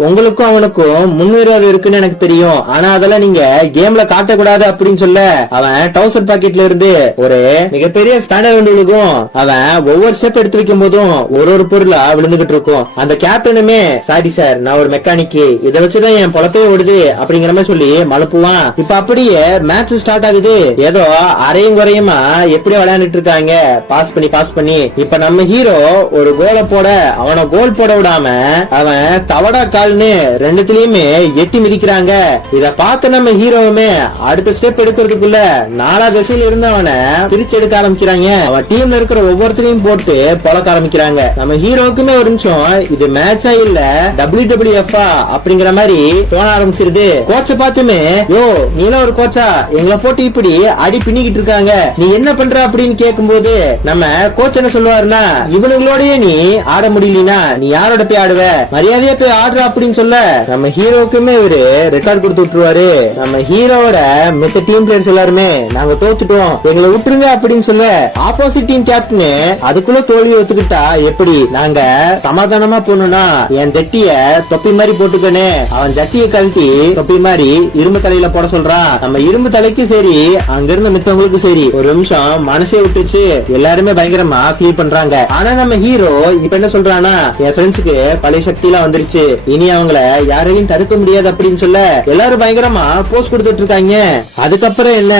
உங்களுக்கும் அவனுக்கும் முன்விரோதம் இருக்குன்னு எனக்கு தெரியும், ஆனா அதெல்லாம் நீங்க கேம்ல காட்டக்கூடாது அப்படின்னு சொல்ல அவன் டவுசர் பாக்கெட்ல இருந்து ஒரு மிகப்பெரிய ஸ்பேனர் வந்து விழுகும். அவன் ஒவ்வொரு ஸ்டெப் எடுத்து வைக்கும் போதும் ஒரு பொருளா விழுந்துகிட்டு இருக்கும். அந்த கேப்டனுமே சாரி சார் நான் ஒரு மெக்கானிக், இதை வச்சுதான் என் பொழப்பே ஓடுது அப்படிங்கிற மாதிரி சொல்லி மழுப்புவான். இப்ப அப்படியே மேட்ச் ஸ்டார்ட் ஆகுது. ஏதோ அரையும் குறையுமா எப்படி விளையாண்டுட்டு இருக்காங்க பாஸ் பண்ணி. இப்ப நம்ம ஹீரோ ஒரு கோலை போட அவனை கோல் போட விடாம அவன் தவடா கால்னு ரெண்டுத்திலயுமே எட்டி மிதிக்கிறாங்க. இத பார்த்து நம்ம ஹீரோவுமே அடுத்த ஸ்டெப் எடுக்கிறதுக்குள்ள நாலா திசையில இருந்து அவனை பிரிச்சு எடுக்க ஆரம்பிக்கிறாங்க. அவன் டீம்ல இருக்கிற ஒவ்வொருத்தரையும் போட்டு பொழக்க ஆரம்பிக்கிறாங்க. நம்ம ஹீரோக்குமே ஒரு நிமிஷம் இது மேட்சா இல்ல WWF அப்படிங்கிற மாதிரி தோண ஆரம்பிச்சிருது. கோச்ச பார்த்துமே யோ நீலாம் ஒரு கோச்சா எங்களை போட்டு இப்படி அடி பின்னிக்கிட்டு இருக்காங்க நீ என்ன பண்ற அப்படின்னு கேட்கும்போது நம்ம கோச் என்ன சொல்லுவாருன்னா இவனுங்களோடய நீ ஆட முடியலனா நீ யாரோட போய் ஆடுவ மரியாதையா போய் ஆடுற அப்படின்னு சொல்ல நம்ம ஹீரோக்குமே ஒரு ரெக்கார்ட் கொடுத்து விட்டுருவாரு. நம்ம ஹீரோட மித்த டீம் பிளேயர்ஸ் எல்லாருமே நாங்க தோத்துட்டோம் எங்களை விட்டுருங்க அப்படின்னு சொல்ல ஆப்போசிட் டீம் கேப்டன் அதுக்குள்ள தோல்வி ஒத்துக்கிட்டா எப்படி நாங்க சமாதானமா போனோம்னா என் ஜட்டிய தொப்பி மாதிரி போட்டுக்கனே அவன் ஜட்டியை கழட்டி தொப்பி மாதிரி இரும்பு தலையில போட சொல்றான். நம்ம இரும்பு தலைக்கு சரி அங்க இருந்த மித்தவங்களுக்கு சரி ஒரு நிமிஷம் மனசே விட்டுச்சு. எல்லாருமே பயங்கரமா ஃபீல் பண்றாங்க. ஆனா நம்ம ஹீரோ இப்ப என்ன சொல்றானா என் ஃப்ரெண்ட்ஸுக்கு பழைய சக்தி எல்லாம் வந்துருச்சு இனி அவங்கள யாரையும் தடுக்க முடியாது அப்படின்னு சொல்ல எல்லாரும் பயங்கரமா போஸ்ட் கொடுத்துட்டு இருக்காங்க. அதுக்கப்புறம் என்ன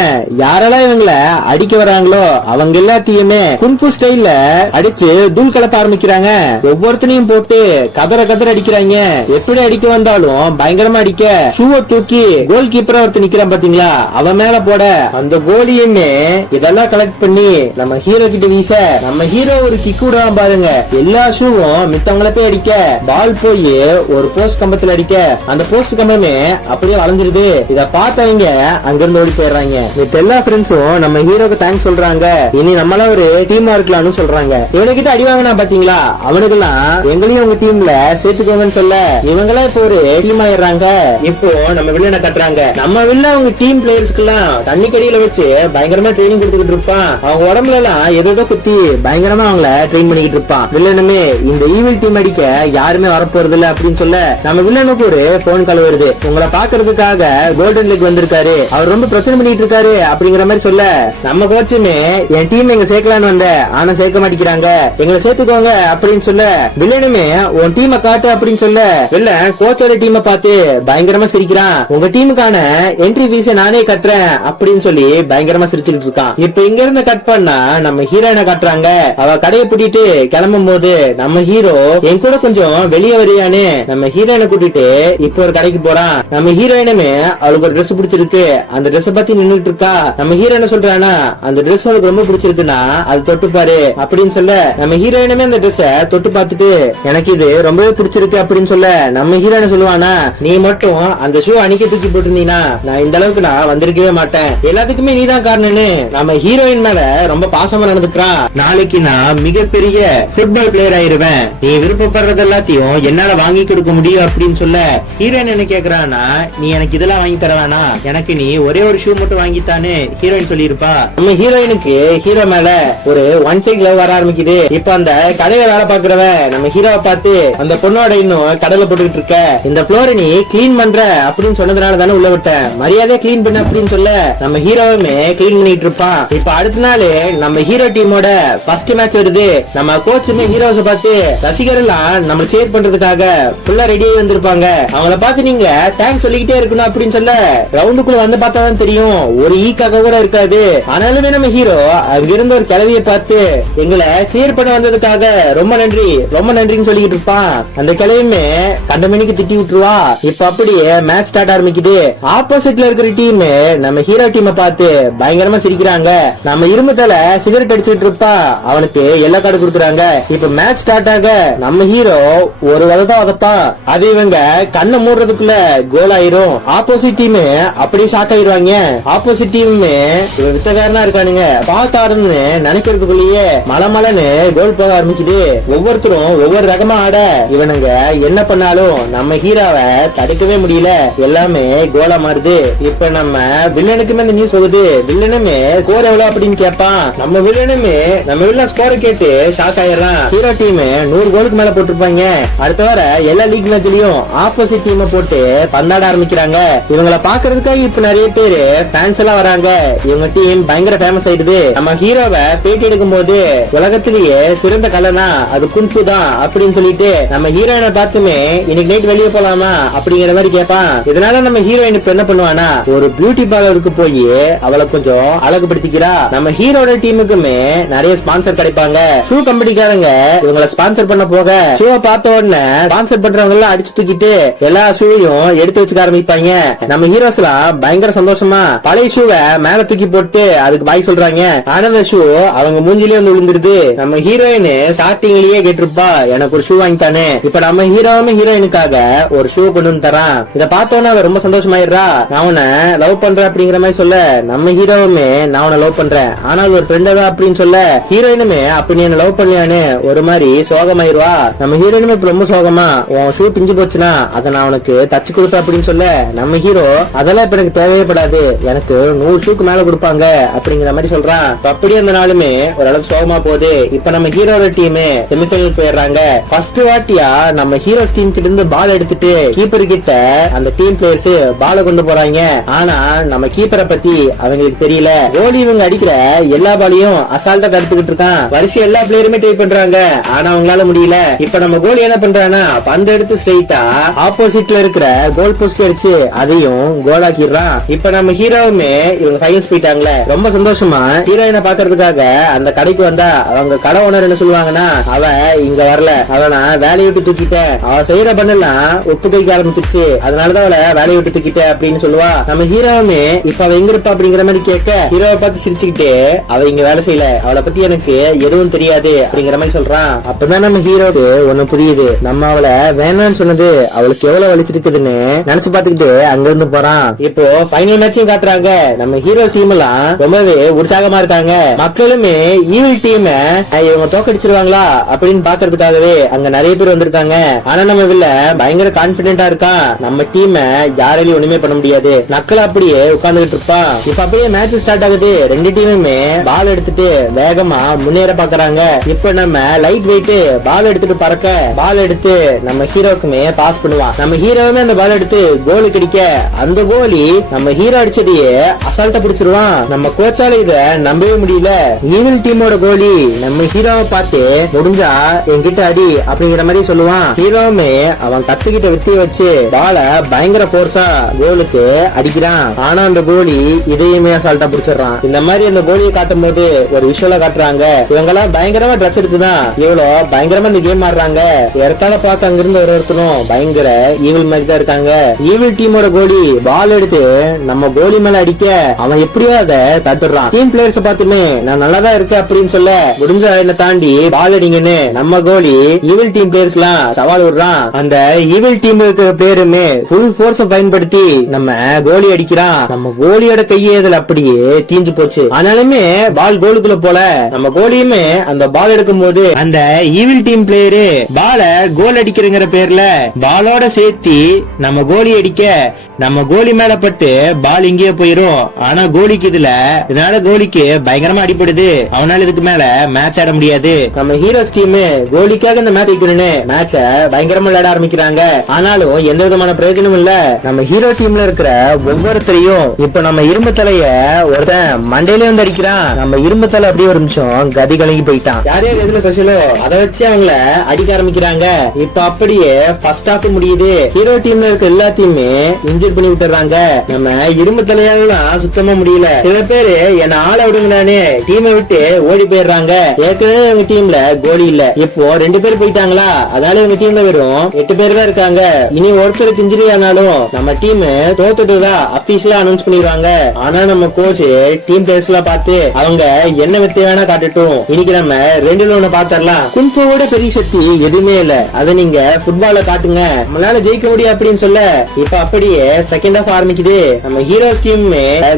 யாரெல்லாம் இவங்களை அடிக்க வராங்களோ அவங்க எல்லாத்தையுமே குன்ஃபு ஸ்டைல்ல அடிச்சு தூள் கலப்ப ஆரம்பிக்கிறாங்க. ஒவ்வொருத்தனையும் போட்டு கதற அடிக்கிறாங்க. எப்படி அடிக்க வந்தாலும் பயங்கரமா அடிக்க ஷூவை தூக்கி கோல் கீப்பரா ஒருத்தர் நிக்கிறான் பாத்தீங்களா அவன் மேல போட அந்த கோலியுமே இதெல்லாம் கலெக்ட் பண்ணி நம்ம ஹீரோ கிட்ட வீச நம்ம ஹீரோ ஒரு கிக் விடுவான் பாருங்க. எல்லா ஷூவும் மித்தவங்கள போய் அடிக்க பால் போய் ஒரு போஸ்ட் கம்பத்துல அடிக்க அந்த போஸ்ட் கம்பமே அப்படியே வளைஞ்சிருது. இத பார்த்தவங்க அங்கிருந்து ஓடி போயிடுறாங்க. மித்த எல்லா ஃப்ரெண்ட்ஸும் நம்ம ஹீரோக்கு தேங்க்ஸ் சொல்றாங்க. இனி நம்மள ஒரு டீமா இருக்கலாம்னு சொல்றாங்க. இவனுக்கிட்ட அடி வாங்கினா பாத்தீங்களா அவனுக்கெல்லாம் எங்களையும் உங்க டீம்ல சேர்த்துக்கோங்கன்னு சொல்ல இவங்களா இப்போ ஒரு டீம் ஆயிடுறாங்க. இப்போ நம்ம வில்லனை கட்டுறாங்க. நம்ம வில்ல அவங்க டீம் பிளேயர்ஸ்க்கு எல்லாம் தண்ணி கடியில வச்சு பயங்கரமா ட்ரைனிங் கொடுத்துட்டு இருப்பான். அவங்க உடம்புல எல்லாம் ஏதோ குத்தி பயங்கரமா அவங்கள ட்ரெயின் பண்ணிக்கிட்டு இருப்பான். வில்லனுமே இந்த ஈவில் டீம் அடிக்க யாருமே வரப்போறது இல்ல அப்படின்னு சொல்ல நம்ம வில்லனுக்கு ஒரு போன் கால் வருது. உங்களை பாக்குறதுக்காக கோல்டன் லீக் வந்திருக்காரு அவர் ரொம்ப பிரச்சனை பண்ணிட்டு இருக்காரு அப்படிங்கிற மாதிரி சொல்ல நம்ம கோச்சுமே என் டீம் எங்க சேர்க்கலான்னு வந்த ஆனா சேர்க்க மாட்டேங்கிறாங்க எங்களை சேர்த்துக்கோங்க அப்படின்னு சொல்ல வில்லனுமே உன் டீமை காட்டு அப்படின்னு சொல்ல இல்ல கோச்சோட டீமை பார்த்து பயங்கரமா சிரிக்கிறான். உங்க டீமுக்கான என்ட்ரி ஃபீஸை நானே கட்டுறேன் அப்படின்னு சொல்லி பயங்கரமா சிரிச்சுட்டு இருக்கான். இப்ப இங்க இருந்து கட் பண்ணா நம்ம ஹீரோயினை காட்டுறாங்க. அவ கடையை பூட்டிட்டு கிளம்பும் போது நம்ம ஹீரோ என் கூட கொஞ்சம் வெளியே வரியான்னு நம்ம ஹீரோயினை கூட்டிட்டு இப்ப ஒரு கடைக்கு போறான். நம்ம ஹீரோயினுமே அவளுக்கு ஒரு ட்ரெஸ் பிடிச்சிருக்கு அந்த ட்ரெஸ் பத்தி நின்னுட்டு இருக்கா. நம்ம ஹீரோ என்ன சொல்றானா அந்த ட்ரெஸ் அவளுக்கு ரொம்ப பிடிச்சிருக்குன்னா அது தொட்டு பாரு அப்படின்னு சொல்ல நம்ம ஹீரோயினுமே அந்த ட்ரெஸ் தொட்டு பார்த்துட்டு எனக்கு இது ரொம்பவே பிடிச்சிருக்கு அப்படின்னு சொல்ல நம்ம ஹீரோயினை சொல்லுவானா நீ மட்டும் அந்த ஷூ அணிக்க தூக்கி போட்டிருந்தீங்கன்னா நான் இந்த அளவுக்கு நான் வந்திருக்கவே மாட்டேன் எல்லாத்துக்குமே நீதான் காரணம்னு நம்ம ஹீரோயின் மேல ரொம்ப பாசமா நடந்துக்கிறான். நாளைக்கு நான் மிகப்பெரிய ஃபுட்பால் பிளேயர் ஆயிருவேன் நீ விருப்பப்படுறது எல்லாத்தையும் என்னால வாங்கி கொடுக்க முடியும் அப்படின்னு சொல்ல ஹீரோயின் என்ன கேக்குறானா, நீ எனக்கு இதெல்லாம் வாங்கி தர வேணா, எனக்கு நீ ஒரே ஒரு ஷூ மட்டும் வாங்கித்தானே ஹீரோயின் சொல்லியிருப்பா. நம்ம ஹீரோயினுக்கு ஹீரோ மேல ஒரு ஒன் சைட் லவ் வர ஆரம்பிக்குது. இப்ப அந்த கடையில வேலை பாக்குறவ நம்ம ஹீரோவை பார்த்து, அந்த பொண்ணோட இன்னும் கடலை போட்டுக்கிட்டு இருக்க, இந்த ஃப்ளோரை நீ கிளீன் பண்ற அப்படின்னு சொன்னதுனால தானே உள்ள விட்டேன், மரியாதை கிளீன் பண்ண அப்படின்னு சொல்ல நம்ம ஹீரோவுமே கிளீன் பண்ணிட்டு இருப்பான். இப்ப அடுத்த நாள் நம்ம ஹீரோ டீமோட ஃபர்ஸ்ட் மேட்ச் வருது. நம்ம கோச்சுமே ஹீரோஸை பார்த்து ரசிகர் எல்லாம் நம்ம சேர் பண்றதுக்காக ஃபுல்லா ரெடி ஆகி வந்திருப்பாங்க. அவங்கள பார்த்து நீங்க தேங்க்ஸ் சொல்லிக்கிட்டே இருக்கணும் அப்படின்னு சொல்ல ரவுண்டுக்குள்ள வந்து பார்த்தா தான் தெரியும் ஒரு ஈக்காக கூட இருக்காது. ஆனாலுமே நம்ம ஹீரோ அங்க இருந்த ஒரு கிளவியை பார்த்து எங்களை சேர் பண்ண வந்ததுக்காக ரொம்ப நன்றி ரொம்ப நன்றின்னு சொல்லிக்கிட்டு இருப்பான். அந்த கிளவியுமே கண்டமணிக்கு திட்டி விட்டுருவா. இப்ப அப்படியே மேட்ச் ஸ்டார்ட் ஆரம்பிக்குது. ஆப்போசிட்ல இருக்கிற டீம் நம்ம ஹீரோ டீமை பார்த்து பயங்கரமா சிரிக்கிறாங்க. நம்ம இரும்புத்தால சிகரெட் அடிச்சுட்டு இருப்பா, அவனுக்கு எல்லோ கார்டு கொடுக்குறாங்க. இப்ப மேட்ச் ஸ்டார்ட் ஆக நம்ம ஹீரோ ஒரு வததான் வதப்பா, அது இவங்க கண்ணை மூடுறதுக்குள்ள கோல் ஆயிரும். ஆப்போசிட் டீம் அப்படியே ஷாக் ஆயிருவாங்க. ஆப்போசிட் டீம் இவன் வித்தகாரனா இருக்கானுங்க, பாத்தாருன்னு நினைக்கிறதுக்குள்ளேயே மலமலன்னு கோல் போக ஆரம்பிக்குது. ஒவ்வொருத்தரும் ஒவ்வொரு ரகமா ஆட இவனுங்க என்ன பண்ணாலும் நம்ம ஹீரோவை தடுக்கவே முடியல, எல்லாமே கோலா மாறுது. இப்ப நம்ம வில்லனுக்குமே இந்த நியூஸ் போகுது. வில்லனுமே ஸ்கோர் எவ்வளவு அப்படின்னு கேட்பான். நம்ம வில்லன் ஸ்கோரை கேட்டு ஷாக் ஆயிடுறான். ஹீரோ டீம் 100 கோலுக்கு மேல போட்டிருப்பாங்க. அடுத்த வர எல்லா லீக் மேட்ச்லயும் ஆப்போசிட் டீம் போட்டு பந்தாட ஆரம்பிக்கிறாங்க. இவங்களை பாக்குறதுக்காக இப்ப நிறைய பேரு ஃபேன்ஸ் எல்லாம் வராங்க. இவங்க டீம் பயங்கர ஃபேமஸ் ஆயிடுது. நம்ம ஹீரோவை பேட்டி எடுக்கும் போது உலகத்திலேயே சிறந்த கலைனா அது குன்ஃபு தான் அப்படின்னு சொல்லிட்டு நம்ம ஹீரோயினை பார்த்துமே இன்னைக்கு நைட் வெளியே போலாமா அப்படிங்கிற மாதிரி கேட்பான். இதனால நம்ம ஹீரோயின் இப்ப என்ன பண்ணுவானா, ஒரு பியூட்டி பார்லருக்கு போய் அவளை கொஞ்சம் அழகுபடுத்திக்கிறா. நம்ம ஹீரோட டீமுக்குமே நிறைய ஸ்பான்சர் கிடைப்பாங்க. ஷூ கம்பெனிக்காரங்க இவங்களை ஸ்பான்சர் பண்ண போக ஷூவை பார்த்த உடனே ஸ்பான்சர் பண்றவங்க எல்லாம் அடிச்சு தூக்கிட்டு எல்லா ஷூவையும் எடுத்து வச்சுக்க ஆரம்பிப்பாங்க. நம்ம ஹீரோஸ் எல்லாம் பயங்கர சந்தோஷமா பழைய ஷூவை மேல தூக்கி போட்டு அதுக்கு பாய் சொல்றாங்க. ஆனா அந்த ஷூ அவங்க மூஞ்சிலே வந்து விழுந்துருது. நம்ம ஹீரோயின் ஸ்டார்டிங்லயே கேட்டிருப்பா, எனக்கு ஒரு ஷூ வாங்கித்தானே. இப்ப நம்ம ஹீரோயினுக்காக ஒரு ஷூ கொண்டு வந்து தரான். இதை பார்த்தோன்னா அவ ரொம்ப சந்தோஷமாயிடுறா. நான் உன்னை லவ் பண்றேன் அப்படிங்கிற மாதிரி சொல்ல நம்ம ஹீரோவுமே நான் உன்னை லவ் பண்றேன், ஆனா அது ஒரு ஃப்ரெண்ட் தான் அப்படின்னு சொல்ல ஹீரோயினுமே அப்படி என்ன லவ் பண்ணியான்னு ஒரு மாதிரி சோகமாயிருவா. நம்ம ஹீரோயினுமே ரொம்ப சோகமா, உன் ஷூ பிஞ்சு போச்சுன்னா அதை நான் உனக்கு தச்சு கொடுப்பேன் அப்படின்னு சொல்ல நம்ம ஹீரோ அதெல்லாம் இப்ப எனக்கு தேவைப்படாது, எனக்கு 100 ஷூக்கு மேல கொடுப்பாங்க அப்படிங்கிற மாதிரி சொல்றான். அப்படியே அந்த நாளுமே ஓரளவுக்கு சோகமா போகுது. இப்ப நம்ம ஹீரோட டீம் செமிஃபைனல் போயிடுறாங்க. ஃபர்ஸ்ட் வாட்டியா நம்ம ஹீரோஸ் டீம் கிட்ட இருந்து பால் எடுத்துட்டு கீப்பர் கிட்ட அந்த டீம் பிளேயர்ஸ் பால கொண்டு போறாங்க. ஆனா நம்ம கீப்பரை பத்தி அவங்களுக்கு தெரியல. கோலி இவங்க அடிக்கிற எல்லா பாலையும் அசால்ட்டா தடுத்துக்கிட்டு இருக்கான். வரிசை எல்லா பிளேயருமே ட்ரை பண்றாங்க, ஆனா அவங்களால முடியல. இப்ப நம்ம கோலி என்ன பண்றானா, பந்து எடுத்து ஸ்ட்ரைட்டா ஆப்போசிட்ல இருக்கிற கோல் போஸ்ட் அடிச்சு அதையும் கோல் ஆக்கிடுறான். இப்ப நம்ம ஹீரோவுமே இவங்க ஃபைனல்ஸ் போயிட்டாங்களே, ரொம்ப சந்தோஷமா ஹீரோயினை பாக்குறதுக்காக அந்த கடைக்கு வந்தா அவங்க கடை ஓனர் என்ன சொல்லுவாங்கன்னா, அவ இங்க வரல, அவ நான் வேலையை விட்டு தூக்கிட்டேன், அவ செய்யற பண்ணலாம் ஒப்பு கைக்க ஆரம்பிச்சிருச்சு, அதனாலதான் அவளை வேலையை விட்டு தூக்கிட்டேன் அப்படின்னு சொல்லுவா. நம்ம ஹீரோவுமே இப்ப அவ எங்க இருப்பா அப்படிங்கிற மாதிரி கேட்க ஹீரோவை பார்த்து சிரிச்சுக்கிட்டு, அவ இங்க வேலை செய்யல, அவளை பத்தி எனக்கு எதுவும் தெரியாது அப்படிங்கிற மாதிரி சொல்றான். அப்பதான் நம்ம ஹீரோக்கு ஒண்ணு புரியுது, நம்ம அவளை வேணான்னு சொன்னது அவளுக்கு எவ்வளவு வலிச்சிருக்குதுன்னு நினைச்சு பாத்துக்கிட்டு அங்க இருந்து போறான். இப்போ ஃபைனல் மேட்சையும் காட்டுறாங்க. நம்ம ஹீரோ டீம் எல்லாம் ரொம்பவே உற்சாகமா இருக்காங்க. மக்களுமே ஈவில் டீம் இவங்க தோக்கடிச்சிருவாங்களா அப்படின்னு பாக்குறதுக்காகவே அங்க நிறைய பேர் வந்திருக்காங்க. ஆனா நம்ம வில்ல பயங்கர கான்பிடென்டா இருக்கான், நம்ம டீம் யாராலையும் ஒண்ணுமே பண்ண முடியாது, நக்கல அப்படியே உட்கார்ந்துட்டு இருப்பான். இப்ப அப்படியே மேட்ச் ஸ்டார்ட் ஆகுது. ரெண்டு டீமுமே பால் எடுத்துட்டு வேகமா முன்னேற பாக்குறாங்க. இப்ப நம்ம லைட் வெயிட் பால் எடுத்துட்டு பறக்க பால் எடுத்து நம்ம ஹீரோக்குமே பாஸ் பண்ணுவான். நம்ம ஹீரோவுமே அந்த பால் எடுத்து கோலி கடிக்க அந்த கோலி நம்ம ஹீரோ அடிச்சதையே அசால்ட்டா பிடிச்சிருவான். நம்ம கோச்சால இத நம்பவே முடியல. ஈவில் டீமோட கோலி நம்ம ஹீரோவை பார்த்து முடிஞ்சா என்கிட்ட அடி அப்படிங்கிற மாதிரி சொல்லுவான். ஹீரோவுமே அவன் கத்துக்கிட்ட வித்திய வச்சு பால பயங்கர போர்ஸா கோலுக்கு அடிக்கிறான். ஆனா அந்த கோலி இதையுமே அசால்ட்டா பிடிச்சிடறான். இந்த மாதிரி அந்த கோலியை காட்டும் போது ஒரு விஷுவலா காட்டுறாங்க. இவங்க எல்லாம் பயங்கரமா ட்ரெஸ் எடுத்துதான் இவ்வளோ பயங்கரமா இந்த கேம் ஆடுறாங்க. இடத்தால பார்க்க அங்கிருந்து ஒருத்தரும் பயங்கர ஈவில் மாதிரி தான் இருக்காங்க. ஈவில் டீமோட கோலி பால் எடுத்து நம்ம கோலி மேல அடிக்க அவன் எப்படியோ அதை தடுத்துடுறான். டீம் பிளேயர்ஸ் பார்த்துமே நான் நல்லாதான் இருக்கேன் அப்படின்னு சொல்ல முடிஞ்ச என்ன தாண்டி பால் அடிங்கன்னு நம்ம கோலி ஈவில் டீம் பிளேயர்ஸ் எல்லாம் சவால் விடுறான். அந்த ஈவில் டீம் இருக்கிற பிளேயருமே ஃபுல் போர்ஸ் பயன்படுத்தி நம்ம கோலி அடிக்கிறான். நம்ம கோலியோட கையே இதுல அப்படியே தீஞ்சு போச்சு. ஆனாலுமே பால் கோலுக்குள்ள போல நம்ம கோலியுமே அந்த பால் எடுக்கும் போது அந்த ஈவில் டீம் டீம் பிளேயரு பால கோல் அடிக்கிறங்கிற பேர்ல பாலோட சேர்த்தி நம்ம கோலி அடிக்க நம்ம கோலி மேல பட்டு பால் இங்கேயே போயிரும். ஆனா கோலிக்கு இதனால கோலிக்கு பயங்கரமா அடிப்படுது. அவனால இதுக்கு மேல மேட்ச் ஆட முடியாது. நம்ம ஹீரோஸ் டீம் கோலிக்காக இந்த மேட்ச் வைக்கணும்னு மேட்ச பயங்கரமா விளையாட ஆரம்பிக்கிறாங்க. ஆனாலும் எந்த விதமான பிரயோஜனமும் இல்ல. நம்ம ஹீரோ டீம்ல இருக்கிற ஒவ்வொருத்தரையும் இப்ப நம்ம இரும்பு தலைய ஒருத்தன் மண்டையில வந்து அடிக்கிறான். நம்ம இரும்பு தலை அப்படியே ஒரு நிமிஷம் கதி கலங்கி போயிட்டான். யார் யார் எதுல ஸ்பெஷலோ அதை வச்சு அவங்கள அடிக்க ஆரம்பிக்கிறாங்க. இப்ப அப்படியே ஃபர்ஸ்ட் ஹாஃப் முடியுது. ஹீரோ டீம்ல இருக்க எல்லாத்தையுமே இன்ஜூர் பண்ணி விட்டுறாங்க. நம்ம இரும்பு தலையாலாம் சுத்தமா முடியல. சில பேரு என்ன ஆள விடுங்கன்னு டீமை விட்டு ஓடி போயிடுறாங்க. ஏற்கனவே இவங்க டீம்ல கோலி இல்ல. இப்போ 2 பேர் போயிட்டாங்களா, அதனால இவங்க டீம்ல வெறும் 8 பேர் தான் இருக்காங்க. இனி ஒருத்தருக்கு இன்ஜுரி ஆனாலும் நம்ம டீம் தோத்துட்டதா அபிஷியலா அனௌன்ஸ் பண்ணிடுவாங்க. ஆனா நம்ம கோச் டீம் பிளேயர்ஸ் எல்லாம் பார்த்து அவங்க என்ன வித்தை வேணா காட்டட்டும், இன்னைக்கு நம்ம 2ல 1 பாத்திரலாம். குன்போட பெரிய சக்தி எதுவுமே இல்ல, அதை நீங்க ஃபுட்பால காட்டுங்க, நம்மளால ஜெயிக்க முடியும் அப்படின்னு சொல்ல இப்ப அப்படியே செகண்ட் ஹாஃப் ஆரம்பிக்குது. நம்ம ஹீரோஸ் டீம்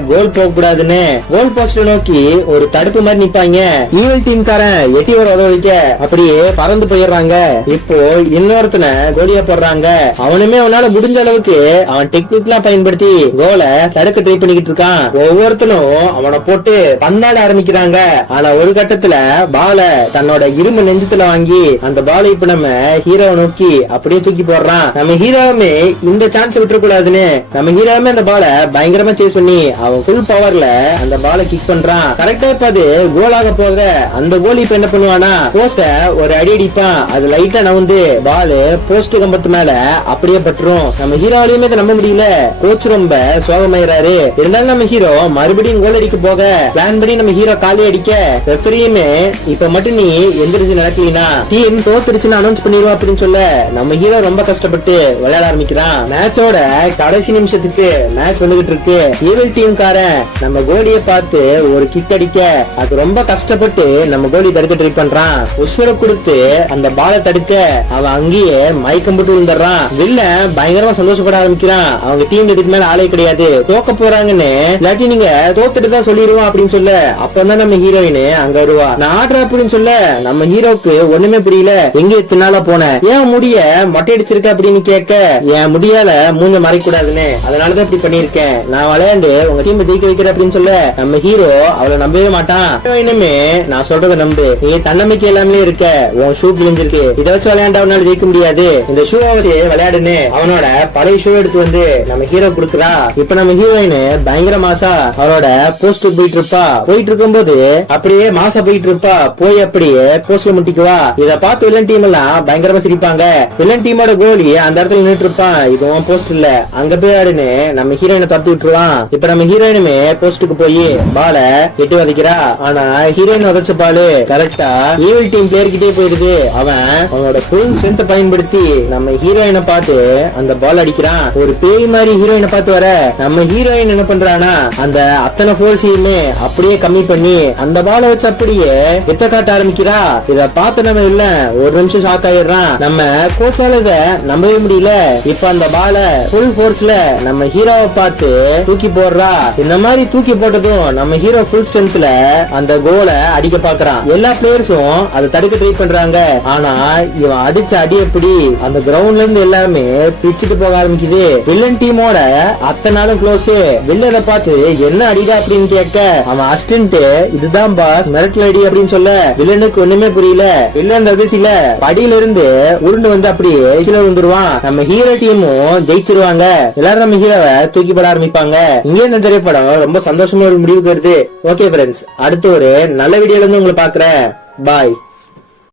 கோல் போக கூடாதுன்னு கோல் போஸ்ட் நோக்கி ஒரு தடுப்பு மாதிரி நிப்பாங்க. ஈவல் டீம் காரன் எட்டி ஒரு உதவிக்க அப்படியே பறந்து போயிடுறாங்க. இப்போ இன்னொருத்தனை கோலியா போடுறாங்க. அவனுமே அவனால முடிஞ்ச அளவுக்கு அவன் டெக்னிக் எல்லாம் பயன்படுத்தி கோலை தடுக்க ட்ரை பண்ணிக்கிட்டு இருக்கான். ஒவ்வொருத்தனும் அவனை போட்டு பந்தாட ஆரம்பிக்கிறாங்க. ஆனா ஒரு கட்டத்துல பால தன்னோட இரும்பு நெஞ்சத்துல வாங்கி அந்த பாலை இப்ப நம்ம ஹீரோவை நோக்கி அப்படியே தூக்கி போடுறான். நம்ம ஹீரோவுமே இந்த சான்ஸ் விட்டுற கூடாதுன்னு நம்ம ஹீரோவுமே அந்த பாலை பயங்கரமா சேஸ் பண்ணி அவன் ஃபுல் பவர்ல அந்த பாலை கிக் பண்றான். கரெக்டா இப்ப அது கோலாக போக அந்த கோல் இப்ப என்ன பண்ணுவானா போஸ்ட ஒரு அடி அடிப்பான். அது லைட்டா நவுந்து பாலு போஸ்ட் கம்பத்து மேல அப்படியே பட்டுரும். நம்ம ஹீரோவாலையுமே இதை நம்ப முடியல. கோச் ரொம்ப சோகமாயிராரு. இருந்தாலும் நம்ம ஹீரோ மறுபடியும் கோல் அடிக்க போக பிளான் பண்ணி நம்ம ஹீரோ காலி அடிக்க ரெஃபரியுமே இப்ப மட்டும் நீ எந்திரிச்சு நடக்கலனா டீம் தோத்துருச்சுன்னு அனௌன்ஸ் பண்ணிடுவோம் அப்படின்னு சொல்ல நம்ம ஹீரோ ரொம்ப கஷ்டப்பட்டு விளையாட ஆரம்பிக்கிறான். மேட்சோட கடைசி நிமிஷத்துக்கு மேட்ச் வந்துகிட்டு இருக்கு. ஈவல் டீம் காரன் நம்ம கோலியை பார்த்து ஒரு கிக் அடிக்க அது ரொம்ப கஷ்டப்பட்டு நம்ம கோலி தடுக்க ட்ரை பண்றான். உசுர கொடுத்து அந்த பாலை தடுக்க அவன் அங்கேயே மயக்கம் போட்டு விழுந்துடுறான். வில்ல பயங்கரமா சந்தோஷப்பட ஆரம்பிக்கிறான். அவங்க டீம் இதுக்கு மேல ஆளே கிடையாது, தோக்க போறாங்கன்னு, இல்லாட்டி நீங்க தோத்துட்டு தான் சொல்லிடுவோம் அப்படின்னு சொல்ல அப்பதான் நம்ம ஹீரோயின் அங்க வருவா. நான் ஆடுற அப்படின்னு சொல்ல நம்ம ஹீரோக்கு ஒண்ணுமே புரியல. எங்க இத்தனால போன ஏன் முடிய மொட்டை அடிச்சிருக்க அப்படின்னு கேட்க என் முடியால மூஞ்ச மறைக்கூடாதுன்னு அதனாலதான் இப்படி பண்ணிருக்கேன். நான் விளையாண்டு உங்க டீம் ஜெயிக்க வைக்கிறேன் அப்படின்னு சொல்ல நம்ம ஹீரோ அவளை நம்பவே மாட்டான். இனிமே நான் சொல்றத நம்பு, நீ தன்னம்பிக்கை எல்லாமே இருக்க, உன் ஷூ கிழிஞ்சிருக்கு, இதை வச்சு விளையாண்டா அவனால ஜெயிக்க முடியாது, இந்த ஷூ வச்சு விளையாடுன்னு அவனோட பழைய ஷூ எடுத்து வந்து நம்ம ஹீரோ குடுக்குறா. இப்ப நம்ம ஹீரோயின் பயங்கர மாசா அவரோட போஸ்ட் போயிட்டு இருப்பா. போயிட்டு இருக்கும்போது அப்படியே மாசா போயிட்டு இருப்பா. போய் அப்படியே போஸ்ட்ல முட்டிக்குவா. இத பார்த்து வில்லன் டீம் எல்லாம் பயங்கரமா சிரிப்பாங்க. வில்லன் டீமோட கோலி அந்த இடத்துல நின்றுட்டு இருப்பான். இதுவும் போஸ்ட் இல்ல, அங்க போய் ஆடுன்னு நம்ம ஹீரோயினை துரத்து விட்டுருவான். இப்ப நம்ம ஹீரோயினுமே போஸ்டுக்கு போய் பால எட்டி வதைக்கிறா. ஆனா ஹீரோயின் உதச்ச பாலு கரெக்டா ஈவில் டீம் பிளேயர் கிட்டே போயிருது. அவன் அவனோட ஃபுல் ஸ்ட்ரென்த் பயன்படுத்தி நம்ம ஹீரோயினை பார்த்து அந்த பால் அடிக்கிறான். ஒரு பேய் மாதிரி ஹீரோயினை பார்த்து வர நம்ம ஹீரோயின் என்ன பண்றானா அந்த அத்தனை ஃபோர்ஸையுமே அப்படியே கம்மி பண்ணி அந்த பாலை வச்சு அப்படியே எத்த காட்ட ஆரம்பிக்கிறா. இத பார்த்து நம்ம இல்ல ஒரு நிமிஷம் ஷாக் ஆயிடுறான். நம்ம கோச்சால இத நம்பவே முடியல. இப்ப அந்த பாலை ஃபுல் ஃபோர்ஸ்ல நம்ம ஹீரோவை பார்த்து தூக்கி போடுறா. இந்த மாதிரி தூக்கி போட்டதும் நம்ம ஹீரோ ஃபுல் ஸ்ட்ரென்த்ல அந்த கோலை அடிக்க பாக்குறான். எல்லா பிளேயர்ஸும் அதை தடுக்க ட்ரை பண்றாங்க. ஆனா இவன் அடிச்ச அடி எப்படி அந்த கிரவுண்ட்ல இருந்து எல்லாமே பிச்சுட்டு போக ஆரம்பிக்குது. வில்லன் டீமோட அத்தனை நாளும் க்ளோஸ். வில்லனை பார்த்து என்ன அடிடா அப்படின்னு கேட்க அவன் அசிஸ்டன்ட் இதுதான் பாஸ் மிரட்டல் அடி அப்படின்னு சொல்ல வில்லனுக்கு ஒண்ணுமே புரியல. வில்லன் அதிர்ச்சியில படியில இருந்து உருண்டு வந்து அப்படியே கீழே விழுந்துருவான். நம்ம ஹீரோ டீமும் ஜெயிச்சிருவாங்க. எல்லாரும் நம்ம ஹீரோவை தூக்கி போட ஆரம்பிப்பாங்க. இங்கே இந்த திரைப்படம் ரொம்ப சந்தோஷமா ஒரு முடிவுக்கு வருது. ஓகே ஃப்ரெண்ட்ஸ், அடுத்து ஒரு நல்ல வீடியோல இருந்து உங்களை பாக்குறேன். பாய்.